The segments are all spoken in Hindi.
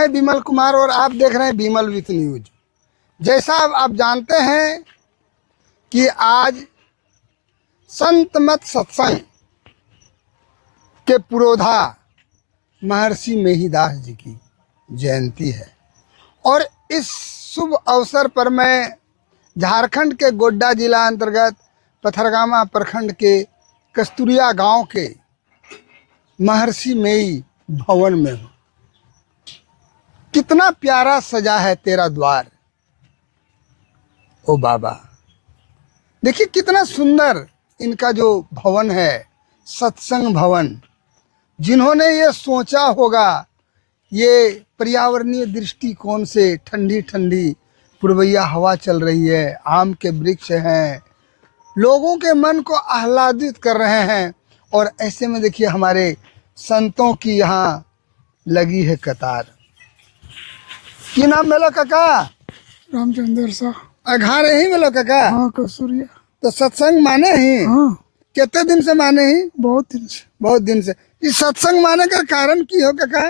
मैं विमल कुमार और आप देख रहे हैं विमल विथ न्यूज। जैसा आप जानते हैं कि आज संत मत सत्संग के पुरोधा महर्षि मेहीदास जी की जयंती है और इस शुभ अवसर पर मैं झारखंड के गोड्डा जिला अंतर्गत पथरगामा प्रखंड के कस्तूरिया गांव के महर्षि मेही भवन में हूँ। कितना प्यारा सजा है तेरा द्वार ओ बाबा। देखिए कितना सुंदर इनका जो भवन है, सत्संग भवन। जिन्होंने ये सोचा होगा, ये पर्यावरणीय दृष्टिकोण से ठंडी ठंडी पूर्वैया हवा चल रही है, आम के वृक्ष हैं, लोगों के मन को आह्लादित कर रहे हैं। और ऐसे में देखिए हमारे संतों की यहाँ लगी है कतार। की नाम मेलो काका? रामचंद्र शाह। घर ही मेलो काका? हाँ, कसूरिया। तो सत्संग माने ही? हाँ। कितने दिन से माने ही? बहुत दिन से। बहुत दिन से। इस सत्संग माने का कारण की हो काका?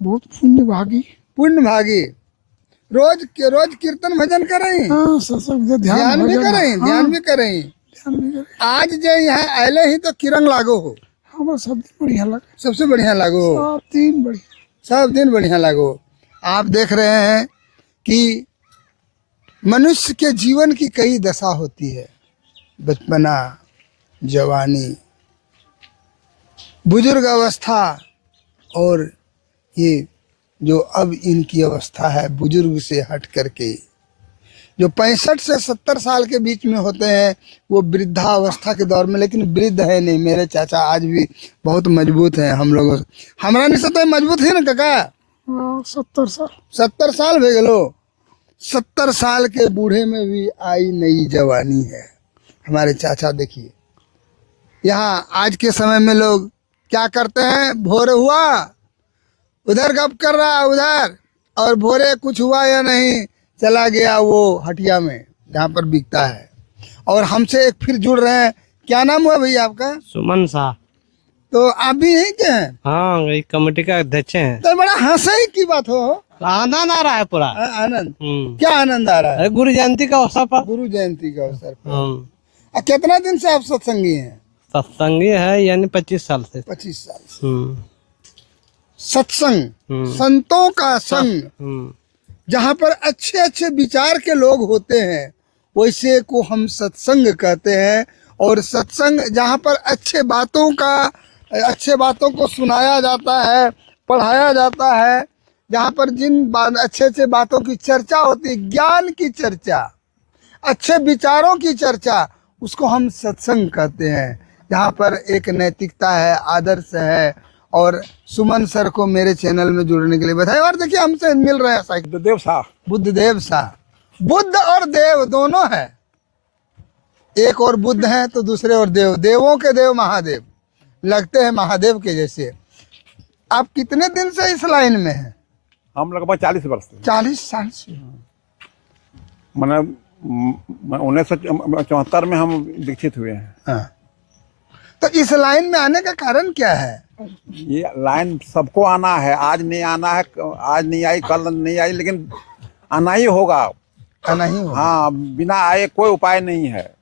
बहुत पुण्य भागी। पुण्य भागी। रोज कीर्तन भजन करें? हाँ, सत्संग ध्यान भी करें? हाँ, ध्यान भी करें। आज जो यहाँ आए ही तो किरण लागो हो। हमारा सब दिन बढ़िया लगा। सबसे बढ़िया लागो। सब दिन बढ़िया। सब दिन बढ़िया लागो। आप देख रहे हैं कि मनुष्य के जीवन की कई दशा होती है, बचपना, जवानी, बुजुर्ग अवस्था और ये जो अब इनकी अवस्था है बुजुर्ग से हट करके जो 65 से 70 साल के बीच में होते हैं, वो वृद्धावस्था के दौर में। लेकिन वृद्ध है नहीं, मेरे चाचा आज भी बहुत मजबूत हैं। हम लोगों से हमारा नहीं तो मजबूत है ना काका? 70 साल। 70 साल भे गलो। 70 साल के बूढ़े में भी आई नई जवानी है। हमारे चाचा देखिए, यहाँ आज के समय में लोग क्या करते हैं, भोरे हुआ उधर गप कर रहा उधर, और भोरे कुछ हुआ या नहीं चला गया वो हटिया में जहाँ पर बिकता है। और हमसे एक फिर जुड़ रहे हैं। क्या नाम हुआ भैया आपका? सुमन शाह। तो आप भी यही के हैं? हाँ, ये कमेटी का अध्यक्ष हैं। तो बड़ा हंसे की बात हो। आनंद आ रहा है पूरा। आनंद? क्या आनंद आ रहा है? गुरु जयंती का अवसर पर। गुरु जयंती का अवसर पर। कितना दिन से आप सत्संगी हैं? सत्संगी है यानी 25 साल से। 25 साल से सत्संग, संतों का संग, जहाँ पर अच्छे अच्छे विचार के लोग होते हैं वैसे को हम सत्संग कहते हैं। और सत्संग जहाँ पर अच्छे बातों को सुनाया जाता है, पढ़ाया जाता है, जहाँ पर जिन अच्छे अच्छे बातों की चर्चा होती है, ज्ञान की चर्चा, अच्छे विचारों की चर्चा, उसको हम सत्संग कहते हैं। जहाँ पर एक नैतिकता है, आदर्श है। और सुमन सर को मेरे चैनल में जुड़ने के लिए बताया। और देखिए हमसे मिल रहे हैं बुद्धदेव शाह। बुद्धदेव शाह, बुद्ध और देव दोनों है। एक और बुद्ध है तो दूसरे और देव, देवों के देव महादेव, लगते हैं महादेव के जैसे। आप कितने दिन से इस लाइन में हैं? हम लगभग 40 वर्ष से। 40 साल से। मैंने 1974 में हम दीक्षित हुए हैं। हाँ। तो इस लाइन में आने का कारण क्या है? ये लाइन सबको आना है। आज नहीं आना है, आज नहीं आई, कल नहीं आई, लेकिन आना ही होगा। आना ही होगा। हाँ, बिना आए कोई उपाय नहीं है।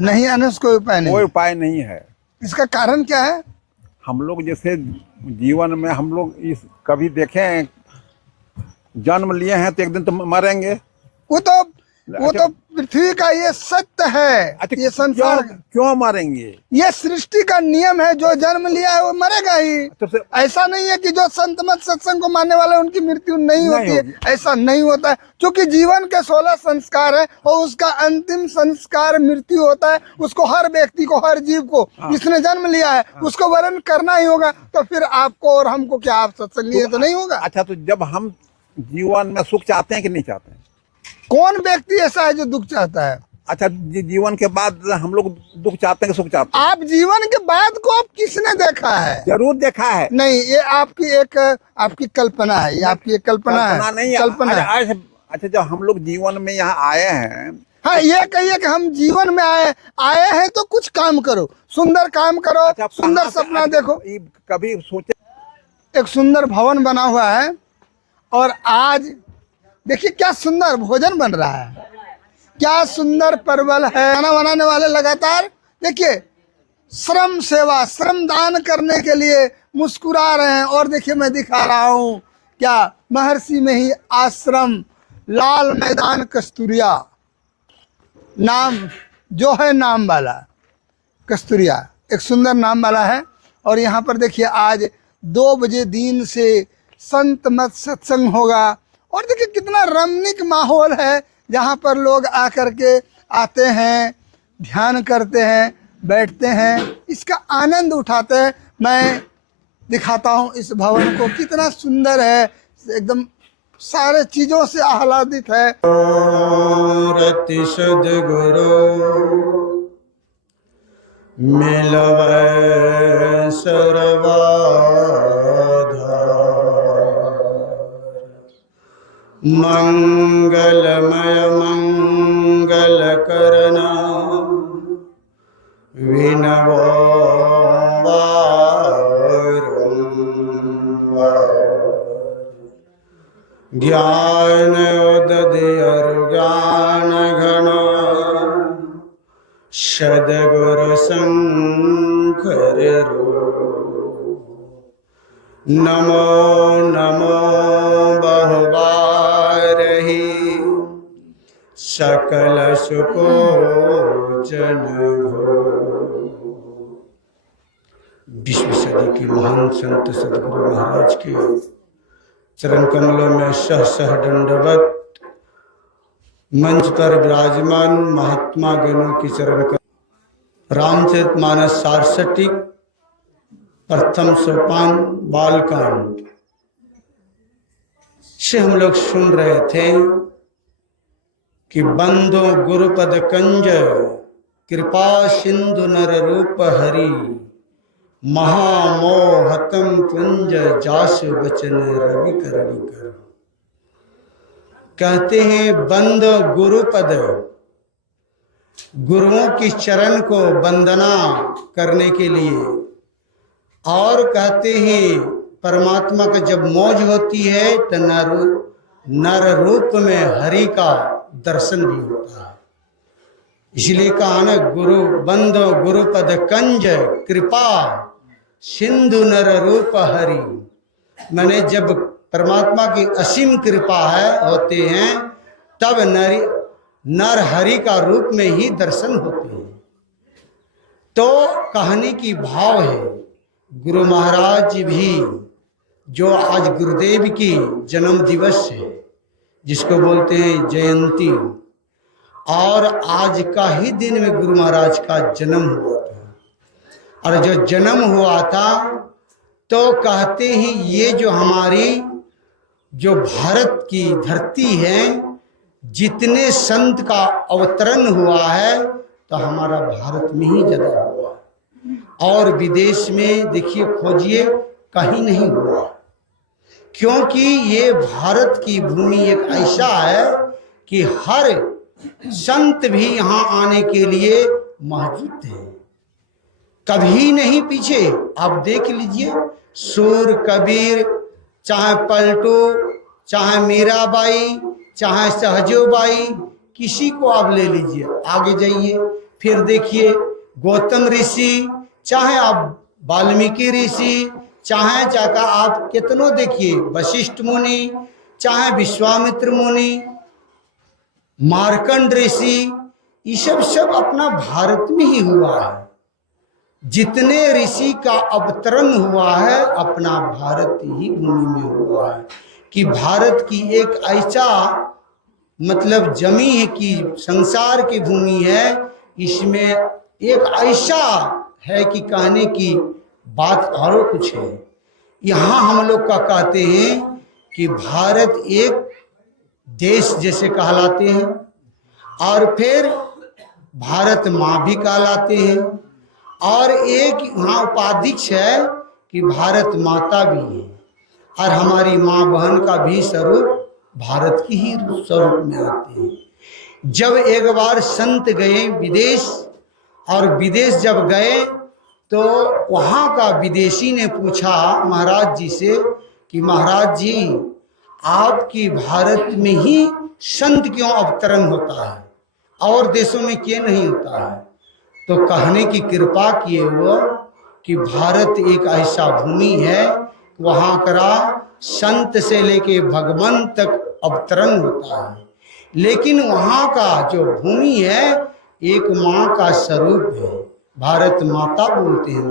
नहीं आने से कोई उपाय नहीं? कोई उपाय नहीं है। इसका कारण क्या है? हम लोग जैसे जीवन में हम लोग इस कभी देखें, जन्म लिए हैं तो एक दिन तो मरेंगे। वो तो पृथ्वी का ये सत्य है। ये संसार क्यों मारेंगे? ये सृष्टि का नियम है। जो जन्म लिया है वो मरेगा ही। ऐसा नहीं है कि जो संत मत सत्संग को मानने वाले उनकी मृत्यु नहीं होती है, ऐसा नहीं होता है। क्योंकि जीवन के 16 संस्कार है और उसका अंतिम संस्कार मृत्यु होता है। उसको हर व्यक्ति को, हर जीव को, जिसने जन्म लिया है उसको वर्ण करना ही होगा। तो फिर आपको और हमको क्या, आप सत्संगी है तो नहीं होगा? अच्छा, तो जब हम जीवन में सुख चाहते हैं कि नहीं चाहते हैं? कौन व्यक्ति ऐसा है जो दुख चाहता है? अच्छा, जीवन के बाद हम लोग दुख चाहते हैं कि सुख चाहते हैं? आप जीवन के बाद को आप किसने देखा है? जरूर देखा है। नहीं, ये आपकी कल्पना है। ये आपकी एक कल्पना है। नहीं, कल्पना। अच्छा, जब हम लोग जीवन में यहाँ आए हैं। हाँ, ये कहिए कि हम जीवन में आए हैं तो कुछ काम करो, सुंदर काम करो। अच्छा, सुंदर सपना देखो। कभी सोचे? एक सुंदर भवन बना हुआ है और आज देखिए क्या सुंदर भोजन बन रहा है, क्या सुंदर परवल है। खाना बनाने वाले लगातार देखिए श्रम सेवा, श्रम दान करने के लिए मुस्कुरा रहे हैं। और देखिए मैं दिखा रहा हूँ क्या महर्षि में ही आश्रम, लाल मैदान कस्तूरिया नाम जो है, नाम वाला कस्तूरिया एक सुंदर नाम वाला है। और यहाँ पर देखिए आज 2 बजे दिन से संत मत सत्संग होगा। और देखिए कितना रमणीक माहौल है, जहाँ पर लोग आकर के आते हैं, ध्यान करते हैं, बैठते हैं, इसका आनंद उठाते हैं। मैं दिखाता हूँ इस भवन को, कितना सुंदर है, एकदम सारे चीजों से आह्लादित है। रति सद्गुरु मिलवै सर्वाधार, मंगलमय मंगल करना विनवो ज्ञान उदय ज्ञान घन सद्गुरु शंकर नमो नमो बहुबारहि सकल सुकोचन हो। 20वीं सदी के महान संत सद्गुरु महाराज के चरण कमलों में सह सह दंडवत, मंच पर विराजमान महात्मा गणों की चरण कमल। रामचरितमानस सारस्वतिक प्रथम सोपान बालकांड से हम लोग सुन रहे थे कि बंदो गुरुपद कंज कृपा सिंधु नर रूप हरि, महामोहतम पुंज जासु वचन रवि करणी कर। कहते हैं बंद गुरुपद, गुरुओं की चरण को वंदना करने के लिए। और कहते हैं परमात्मा का जब मौज होती है तो नर रूप में हरि का दर्शन भी होता है। इसलिए कहा ना गुरु बंदो गुरुपद कंज कृपा सिंधु नर रूप हरि, मैंने जब परमात्मा की असीम कृपा है होते हैं तब नर हरि का रूप में ही दर्शन होते हैं। तो कहने की भाव है गुरु महाराज भी, जो आज गुरुदेव की जन्म दिवस है जिसको बोलते हैं जयंती, और आज का ही दिन में गुरु महाराज का जन्म हुआ था। और जो जन्म हुआ था तो कहते हैं ये जो हमारी जो भारत की धरती है, जितने संत का अवतरण हुआ है तो हमारा भारत में ही ज्यादा हुआ, और विदेश में देखिए खोजिए कहीं नहीं हुआ। क्योंकि ये भारत की भूमि एक ऐसा है कि हर संत भी यहाँ आने के लिए मौजूद है, कभी नहीं पीछे। आप देख लीजिए सूर कबीर, चाहे पलटू, चाहे मीराबाई, चाहे सहजोबाई, किसी को आप ले लीजिए, आगे जाइए फिर देखिए गौतम ऋषि, चाहे आप वाल्मीकि ऋषि, चाहे आप कितनों देखिए वशिष्ठ मुनि, चाहे विश्वामित्र मुनि, मार्कंड ऋषि, ये सब अपना भारत में ही हुआ है। जितने ऋषि का अवतरण हुआ है अपना भारत ही भूमि में हुआ है। कि भारत की एक ऐसा मतलब जमी है कि संसार की भूमि है, इसमें एक ऐसा है कि कहने की बात और कुछ है। यहाँ हम लोग का कहते हैं कि भारत एक देश जैसे कहलाते हैं, और फिर भारत माँ भी कहलाते हैं, और एक यहाँ उपाध्यक्ष है कि भारत माता भी है, और हमारी माँ बहन का भी स्वरूप भारत की ही स्वरूप में आते हैं। जब एक बार संत गए विदेश, और विदेश जब गए तो वहाँ का विदेशी ने पूछा महाराज जी से कि महाराज जी आपकी भारत में ही संत क्यों अवतरण होता है और देशों में क्यों नहीं होता है? तो कहने की कृपा किए वो कि भारत एक ऐसा भूमि है वहाँ करा संत से लेके भगवान तक अवतरण होता है, लेकिन वहाँ का जो भूमि है एक माँ का स्वरूप है। भारत माता बोलते हैं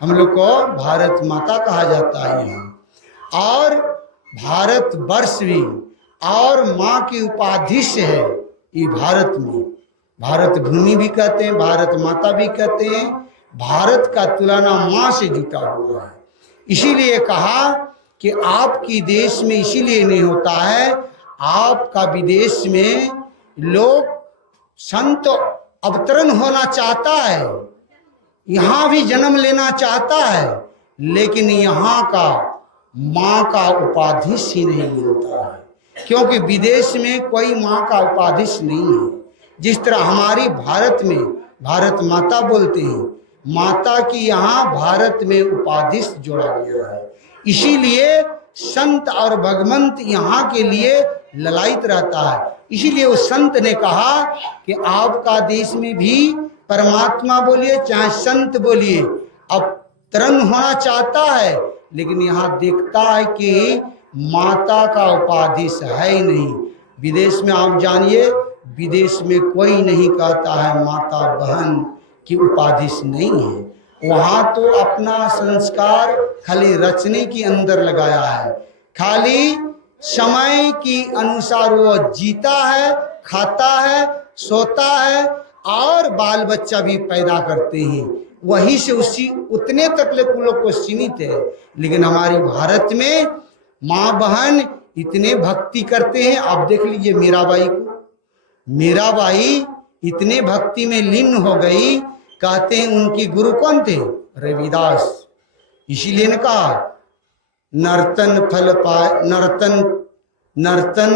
हम लोग को भारत माता कहा जाता है यहाँ। और भारत वर्ष भी और माँ की उपाधि से है ये भारत में। भारत भूमि भी कहते हैं, भारत माता भी कहते हैं। भारत का तुलना माँ से जुटा हुआ है। इसीलिए कहा कि आपकी देश में इसीलिए नहीं होता है, आपका विदेश में लोग संत अवतरण होना चाहता है, यहाँ भी जन्म लेना चाहता है, लेकिन यहाँ का माँ का उपाधिश ही नहीं मिलता है, क्योंकि विदेश में कोई माँ का उपाधिश नहीं है। जिस तरह हमारी भारत में भारत माता बोलते हैं, माता की यहाँ भारत में उपाधिश जोड़ा गया है। इसीलिए संत और भगवंत यहाँ के लिए ललायित रहता है। इसीलिए उस संत ने कहा कि आपका देश में भी परमात्मा बोलिए चाहे संत बोलिए अवतरण होना चाहता है, लेकिन यहाँ देखता है कि माता का उपाधिश है ही नहीं। विदेश में आप जानिए, विदेश में कोई नहीं कहता है माता बहन की उपाधिश नहीं है। वहाँ तो अपना संस्कार खाली रचने के अंदर लगाया है, खाली समय की अनुसार वो जीता है, खाता है, सोता है और बाल बच्चा भी पैदा करते हैं। वही से उसी उतने तक लोग को सीमित है। लेकिन हमारी भारत में माँ बहन इतने भक्ति करते हैं। आप देख लीजिए मीराबाई को, मीराबाई इतने भक्ति में लीन हो गई, कहते हैं उनकी गुरु कौन थे? रविदास। इसीलिए ने कहा नर्तन फल पाए, नर्तन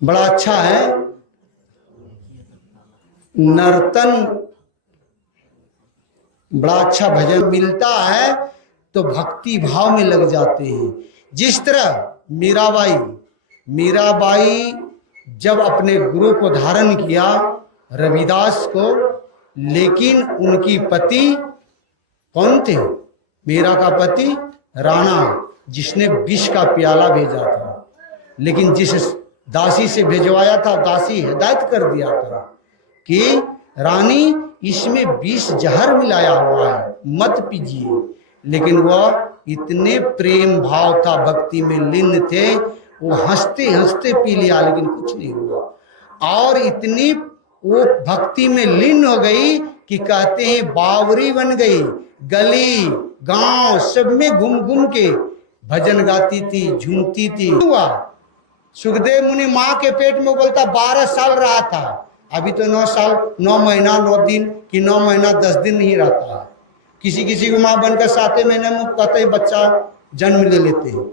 बड़ा अच्छा है, नर्तन बड़ा अच्छा भजन मिलता है तो भक्ति भाव में लग जाते हैं। जिस तरह मीराबाई जब अपने गुरु को धारण किया रविदास को, लेकिन उनकी पति कौन थे? मीरा का पति राणा, जिसने विष का प्याला भेजा था, लेकिन जिस दासी से भेजवाया था दासी हिदायत कर दिया था कि रानी इसमें विष जहर मिलाया हुआ है, मत पीजिए। लेकिन वह इतने प्रेम भाव था, भक्ति में लीन थे, वो हंसते हंसते पी लिया, लेकिन कुछ नहीं हुआ। और इतनी वो भक्ति में लीन हो गई कि कहते हैं बावरी बन गई, गली गांव सब में घूम घूम के भजन गाती थी, झूमती थी। हुआ सुखदेव मुनि माँ के पेट में बोलता 12 साल रहा था, अभी तो 9 साल 9 महीना 9 दिन कि 9 महीना 10 दिन नहीं रहता है। किसी किसी को माँ बनकर 7 महीने में कहते हैं बच्चा जन्म ले लेते हैं,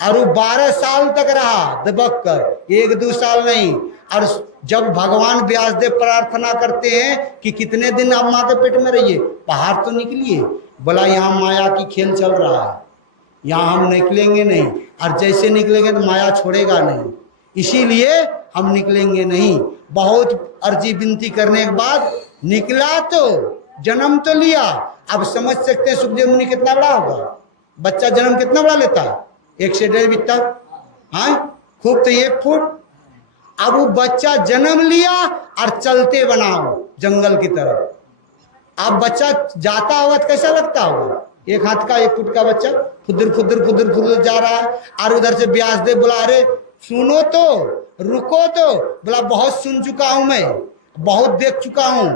और वो 12 साल तक रहा दबक कर, 1-2 साल नहीं। और जब भगवान व्यासदेव प्रार्थना करते हैं कि कितने दिन आप माँ के पेट में रहिए, बाहर तो निकलिए, बोला यहाँ माया की खेल चल रहा है, यहाँ हम निकलेंगे नहीं, और जैसे निकलेंगे तो माया छोड़ेगा नहीं, इसीलिए हम निकलेंगे नहीं। बहुत अर्जी विनती करने के बाद निकला, तो जन्म तो लिया। अब समझ सकते हैं सुखदेव मुनि कितना बड़ा होगा, बच्चा जन्म कितना बड़ा लेता है, 1 से 1.5 बित्ता, हाँ खूब तो 1 फुट। अब वो बच्चा जन्म लिया और चलते बनाओ जंगल की तरफ। अब बच्चा जाता होगा तो कैसा लगता होगा? 1 हाथ का 1 फुट का बच्चा खुदर खुदर खुदर खुदर जा रहा है, और उधर से व्यासदेव बोला अरे सुनो तो, रुको तो, बोला बहुत सुन चुका हूं मैं, बहुत देख चुका हूं,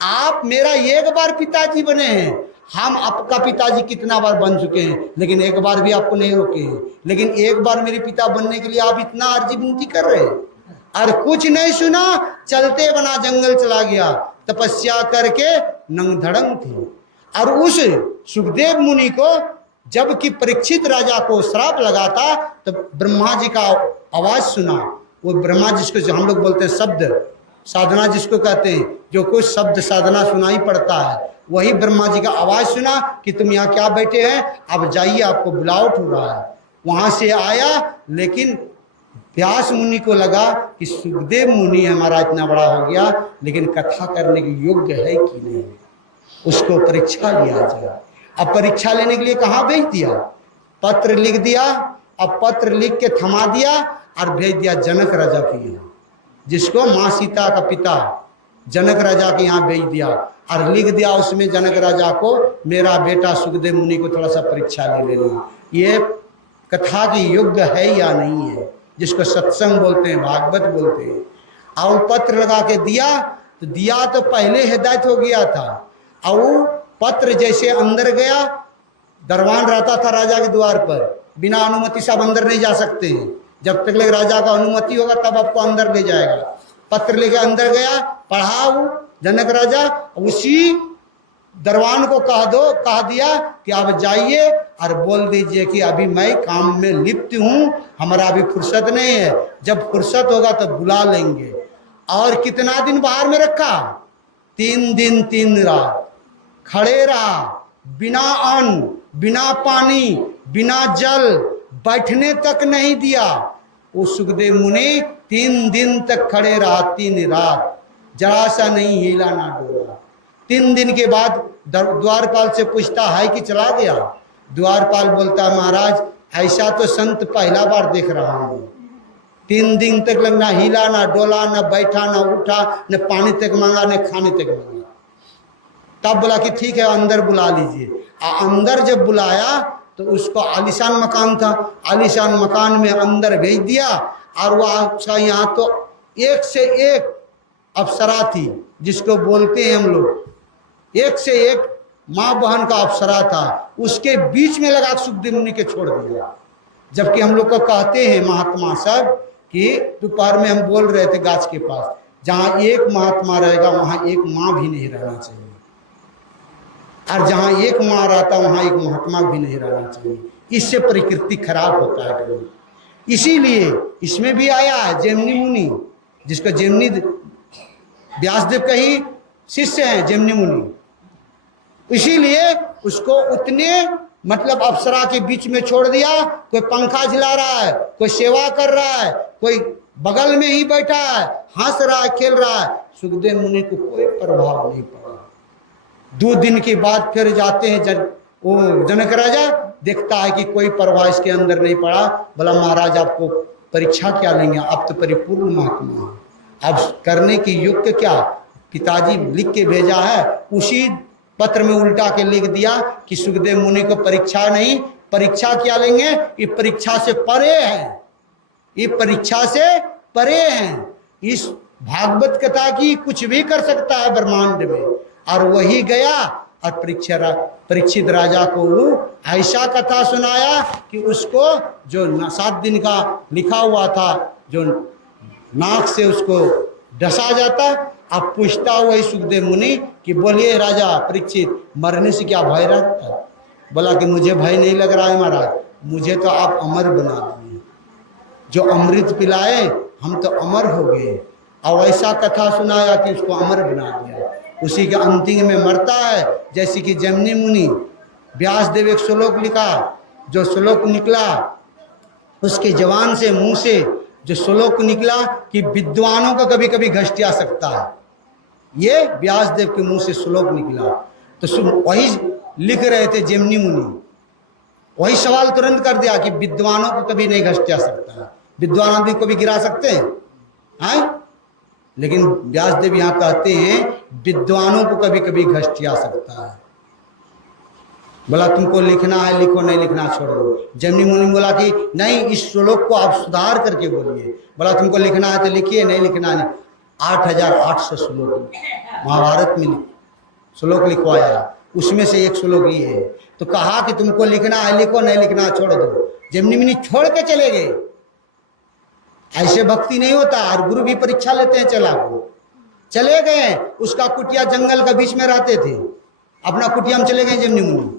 आप मेरा 1 बार पिताजी बने हैं, हम आपका पिताजी कितना बार बन चुके हैं, लेकिन 1 बार भी आपको नहीं रोके हैं। लेकिन 1 बार मेरे पिता बनने के लिए आप इतना अर्जी विनती कर रहे हैं, और कुछ नहीं सुना, चलते बना जंगल चला गया, तपस्या करके नंग धड़ंग थे। और उस सुखदेव मुनि को जबकि परीक्षित राजा को श्राप लगा था, तो ब्रह्मा जी का आवाज सुना। वो ब्रह्मा जिसको हम लोग बोलते हैं शब्द साधना जिसको कहते हैं, जो कुछ शब्द साधना सुनाई पड़ता है, वही ब्रह्मा जी का आवाज सुना कि तुम यहाँ क्या बैठे हैं, अब जाइए, आपको बुलावट हो रहा है। वहां से आया, लेकिन व्यास मुनि को लगा कि सुखदेव मुनि हमारा इतना बड़ा हो गया, लेकिन कथा करने के योग्य है कि नहीं, उसको परीक्षा लिया जाए। अब परीक्षा लेने के लिए कहाँ भेज दिया, पत्र लिख दिया। अब पत्र लिख के थमा दिया और भेज दिया जनक राजा के यहाँ, जिसको माँ सीता का पिता जनक राजा के यहाँ भेज दिया और लिख दिया उसमें जनक राजा को, मेरा बेटा सुखदेव मुनि को थोड़ा सा परीक्षा ले लेना, ये कथा के योग्य है या नहीं है, जिसको सत्संग बोलते हैं, भागवत बोलते हैं। और पत्र लगा के दिया तो पहले हिदायत हो गया था। और वो पत्र जैसे अंदर गया, दरबान रहता था राजा के द्वार पर, बिना अनुमति सब अंदर नहीं जा सकते हैं, जब तक राजा का अनुमति होगा तब आपको अंदर ले जाएगा। पत्र लेके अंदर गया, पढ़ा वो जनक राजा, उसी दरबान को कह दिया कि आप जाइए और बोल दीजिए कि अभी मैं काम में लिप्त हूँ, हमारा अभी फुर्सत नहीं है, जब फुर्सत होगा तो बुला लेंगे। और कितना दिन बाहर में रखा, 3 दिन 3 रात खड़े रहा, बिना अन्न, बिना पानी, बिना जल, बैठने तक नहीं दिया। वो सुखदेव मुनि 3 दिन तक खड़े रहा, 3 रात, जरा सा नहीं हिला ना डोला। 3 दिन के बाद द्वारपाल से पूछता है कि चला गया। द्वारपाल बोलता, महाराज ऐसा तो संत पहला बार देख रहा हूँ, 3 दिन तक लग ना हिला ना डोला, ना बैठा ना उठा, न पानी तक मांगा, न खाने तक मांगा। तब बोला कि ठीक है अंदर बुला लीजिए। अंदर जब बुलाया तो उसको आलीशान मकान था, आलीशान मकान में अंदर भेज दिया। और वह यहाँ तो एक से एक अप्सरा थी, जिसको बोलते हैं हम लोग, एक से एक माँ बहन का अप्सरा था, उसके बीच में लगा सुखदेव मुनि के छोड़ दिया। जबकि हम लोग को कहते हैं महात्मा सब कि दोपहर में हम बोल रहे थे गाछ के पास, जहाँ एक महात्मा रहेगा वहाँ एक माँ भी नहीं रहना चाहिए, और जहाँ एक माँ रहता वहाँ एक महात्मा भी नहीं रहना चाहिए। इससे प्रकृति खराब होता है। इसीलिए इसमें भी आया है जैमिनी मुनि, जिसको जैमिनी व्यासदेव का ही शिष्य हैं जैमिनी मुनि, इसीलिए उसको उतने मतलब अप्सरा के बीच में छोड़ दिया। कोई पंखा झिला रहा है, कोई सेवा कर रहा है, कोई बगल में ही बैठा है, हंस रहा है, खेल रहा है, सुखदेव मुनि को कोई प्रभाव नहीं पड़ा। 2 दिन के बाद फिर जाते हैं वो जनक राजा, देखता है कि कोई प्रभाव इसके अंदर नहीं पड़ा। बोला महाराज आपको परीक्षा क्या लेंगे, आप तो परिपूर्ण महात्मा हैं, अब करने की योग्य क्या। पिताजी लिख के भेजा है, उसी पत्र में उल्टा के लिख दिया कि सुखदेव मुनि को परीक्षा नहीं, परीक्षा क्या लेंगे, ये परीक्षा से परे है, ये परीक्षा से परे हैं। इस भागवत कथा की कुछ भी कर सकता है ब्रह्मांड में। और वही गया और परीक्षित राजा को वो ऐसा कथा सुनाया कि उसको जो 7 दिन का लिखा हुआ था, जो नाक से उसको डसा जाता। अब पूछता वही सुखदेव मुनि कि बोलिए राजा परीक्षित, मरने से क्या भय रहता है। बोला कि मुझे भय नहीं लग रहा है महाराज, मुझे तो आप अमर बना दिए, जो अमृत पिलाए हम तो अमर हो गए। और ऐसा कथा सुनाया कि उसको अमर बना दिया। उसी के अंतिम में मरता है, जैसे कि जैमिनी मुनि व्यासदेव एक श्लोक लिखा, जो श्लोक निकला उसके जवान से मुंह से, जो श्लोक निकला कि विद्वानों का कभी कभी घष्टिया सकता है, ये व्यासदेव के मुंह से श्लोक निकला। तो वही लिख रहे थे जैमिनी मुनि, वही सवाल तुरंत कर दिया कि विद्वानों को कभी नहीं घष्टिया सकता है, विद्वान आदमी को भी गिरा सकते हैं। लेकिन व्यासदेव यहाँ कहते हैं विद्वानों को कभी कभी घष्टिया सकता है। बोला तुमको लिखना है लिखो, नहीं लिखना छोड़ो। जैमिनी मुनि बोला कि नहीं, इस श्लोक को आप सुधार करके बोलिए। बोला तुमको लिखना है तो लिखिए, नहीं लिखना है। 8800 श्लोक महाभारत में श्लोक लिखवाया, उसमें से एक श्लोक ये है। तो कहा कि तुमको लिखना है लिखो, नहीं लिखना छोड़ दो। जैमिनी मुनि छोड़ के चले गए। ऐसे भक्ति नहीं होता। और गुरु भी परीक्षा लेते हैं, चला को चले गए। उसका कुटिया जंगल का बीच में रहते थे, अपना कुटिया में चले गए जैमिनी मुनि,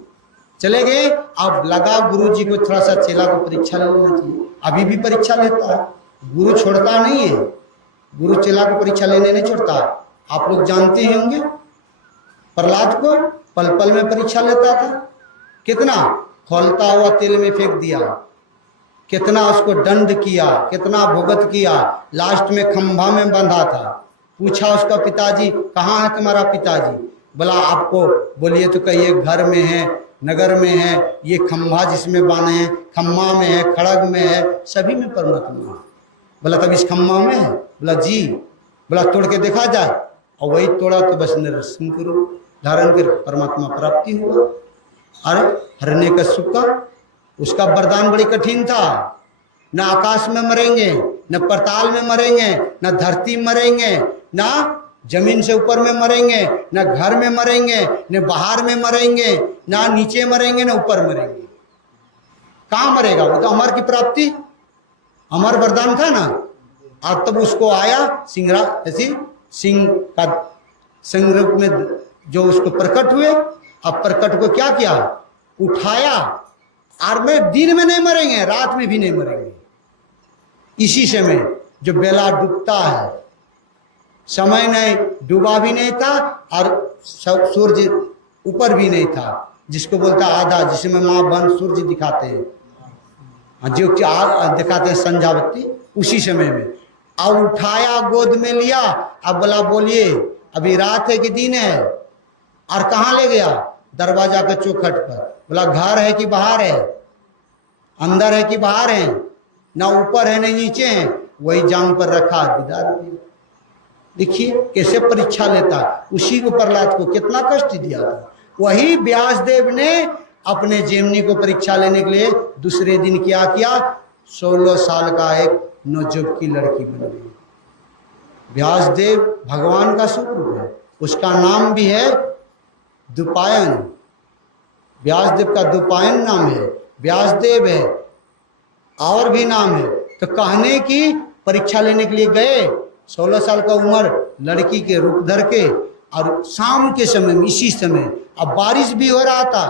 चले गए। अब लगा गुरु जी को थोड़ा सा चेला को परीक्षा लेना चाहिए। अभी भी परीक्षा लेता है, गुरु छोड़ता नहीं है, गुरु चेला को परीक्षा लेने नहीं छोड़ता। आप लोग जानते ही होंगे, प्रहलाद को पल पल में परीक्षा लेता था। कितना खौलता हुआ तेल में फेंक दिया, कितना उसको दंड किया, कितना भुगत किया, लास्ट में खंभा में बंधा था। पूछा उसका पिताजी कहाँ है तुम्हारा पिताजी? बोला आपको बोलिए तो कहिए घर में है, नगर में है, ये खंभा जिसमें बांधे हैं खम्मा में है, खड़ग में है, सभी में परमात्मा है। बोला तब इस खम्मा में है? बोला जी। बोला तोड़ के देखा जाए, और वही तोड़ा तो बस नरसिंह को रूप धारण कर परमात्मा प्राप्ति हुआ। अरे हरने का सुक्का, उसका वरदान बड़ी कठिन था। न आकाश में मरेंगे, न पाताल में मरेंगे, न धरती में मरेंगे, न जमीन से ऊपर में मरेंगे, न घर में मरेंगे, न बाहर में मरेंगे, न नीचे मरेंगे, न ऊपर मरेंगे। कहाँ मरेगा? वो तो अमर की प्राप्ति, अमर वरदान था ना। और तब उसको आया सिंगरा ऐसी सिंह का सिंह रूप में जो उसको प्रकट हुए। अब प्रकट को क्या किया? उठाया। और में दिन में नहीं मरेंगे, रात में भी नहीं मरेंगे। इसी समय जो बेला डूबता है, समय नहीं डूबा भी नहीं था और सूर्य ऊपर भी नहीं था, जिसको बोलता आधा, जिसमें माँ बहन सूर्य दिखाते हैं, जो दिखाते हैं संध्यावती, उसी समय में। और उठाया, गोद में लिया। अब बोला बोलिए अभी रात है कि दिन है? और कहाँ ले गया? दरवाजा के चौखट पर। बोला घर है कि बाहर है, अंदर है कि बाहर है, ना ऊपर है ना नीचे है, वही जांग पर रखा, विदा दिया। देखिए कैसे परीक्षा लेता। उसी को प्रहलाद को कितना कष्ट दिया था। वही व्यासदेव ने अपने जेमनी को परीक्षा लेने के लिए दूसरे दिन क्या किया? 16 साल का एक नवजुवक की लड़की बन गई। व्यासदेव भगवान का स्वरूप है, उसका नाम भी है द्विपायन। व्यासदेव का द्विपायन नाम है, व्यासदेव है, और भी नाम है। तो कहने की परीक्षा लेने के लिए गए, 16 साल का उम्र लड़की के रूप धर के, और शाम के समय में, इसी समय अब बारिश भी हो रहा था,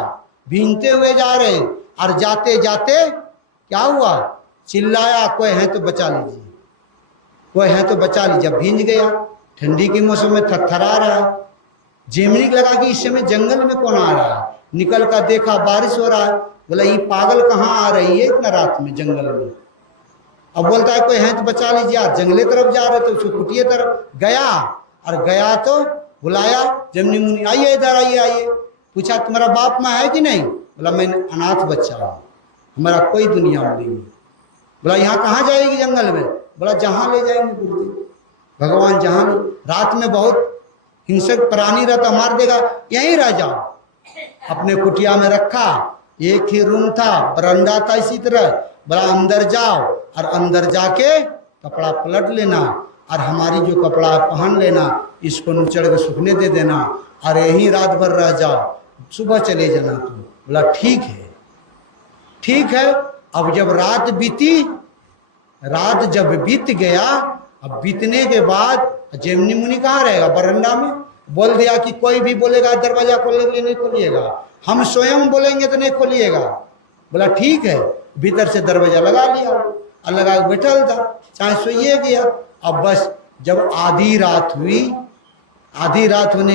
भीगते हुए जा रहे, और जाते जाते क्या हुआ? चिल्लाया कोई है तो बचा लीजिए, कोई है तो बचा लीजिए। अब भींज गया, ठंडी के मौसम में थरथरा रहा है। जेमनी लगा कि इस समय जंगल में कौन आ रहा है? निकल कर देखा बारिश हो रहा है। बोला ये पागल कहाँ आ रही है इतना रात में जंगल में? अब बोलता है कोई है तो बचा लीजिए। यार जंगले तरफ जा रहे थे, उसको कुटिया तरफ गया, और गया तो बुलाया जमनी मुनि, आइए इधर आइए आइए। पूछा तुम्हारा बाप माँ है कि नहीं? बोला मैं अनाथ बच्चा हूँ, हमारा कोई दुनिया में नहीं। बोला यहाँ कहाँ जाएगी जंगल में? बोला जहाँ ले जाएंगे गुरुदेव, भगवान जहाँ ले। रात में बहुत हिंसक प्राणी रहता, मार देगा, यहीं रह जाओ। अपने कुटिया में रखा, एक ही रूम था, बरंडा था इसी तरह। बोला अंदर जाओ, और अंदर जाके कपड़ा पलट लेना, और हमारी जो कपड़ा पहन लेना, इसको नुचड़ के सूखने दे देना, और यहीं रात भर रह जाओ, सुबह चले जाना तुम। बोला ठीक है, ठीक है। अब जब रात बीती, रात जब बीत गया, अब बीतने के बाद जेमनी मुनि कहाँ रहेगा? बरंडा में। बोल दिया कि कोई भी बोलेगा दरवाजा खोलने के लिए नहीं खोलिएगा, हम स्वयं बोलेंगे तो नहीं खोलिएगा। बोला ठीक है। भीतर से दरवाजा लगा लिया, और लगा के बैठल था, चाहे सोइए गया। अब बस जब आधी रात हुई, आधी रात होने